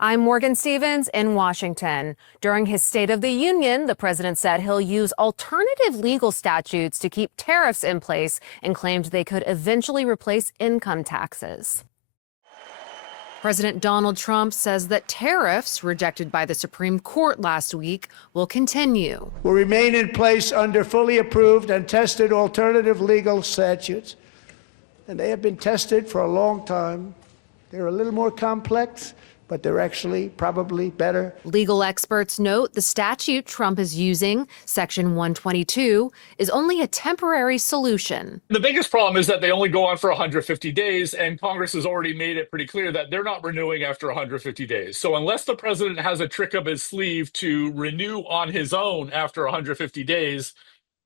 I'm Morgan Stevens in Washington. During his State of the Union, the president said he'll use alternative legal statutes to keep tariffs in place and claimed they could eventually replace income taxes. President Donald Trump says that tariffs, rejected by the Supreme Court last week, will continue. Will remain in place under fully approved and tested alternative legal statutes. And they have been tested for a long time. They're a little more complex, but they're actually probably better. Legal experts note the statute Trump is using, Section 122, is only a temporary solution. The biggest problem is that they only go on for 150 days, and Congress has already made it pretty clear that they're not renewing after 150 days. So unless the president has a trick up his sleeve to renew on his own after 150 days,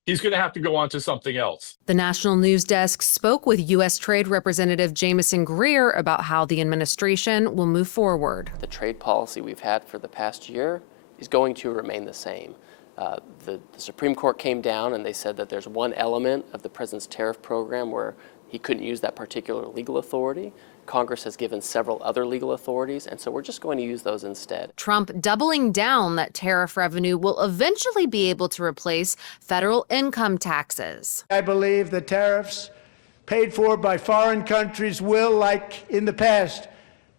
he's going to have to go on to something else. The National News Desk spoke with U.S. Trade Representative Jamieson Greer about how the administration will move forward. The trade policy we've had for the past year is going to remain the same. The Supreme Court came down and they said that there's one element of the president's tariff program where he couldn't use that particular legal authority. Congress has given several other legal authorities, and so we're just going to use those instead. Trump doubling down that tariff revenue will eventually be able to replace federal income taxes. I believe the tariffs paid for by foreign countries will, like in the past,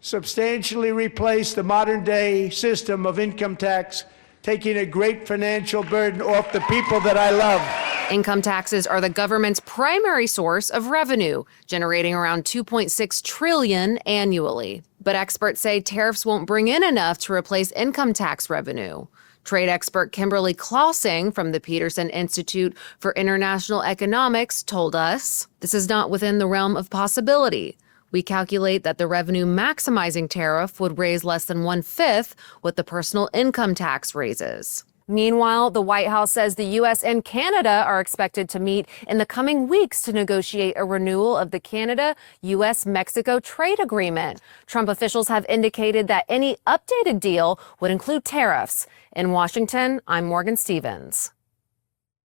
substantially replace the modern-day system of income tax, taking a great financial burden off the people that I love. Income taxes are the government's primary source of revenue, generating around $2.6 trillion annually. But experts say tariffs won't bring in enough to replace income tax revenue. Trade expert Kimberly Clausing from the Peterson Institute for International Economics told us, this is not within the realm of possibility. We calculate that the revenue maximizing tariff would raise less than 1/5 what the personal income tax raises. Meanwhile, the White House says the U.S. and Canada are expected to meet in the coming weeks to negotiate a renewal of the Canada-U.S.-Mexico trade agreement. Trump officials have indicated that any updated deal would include tariffs. In Washington, I'm Morgan Stevens.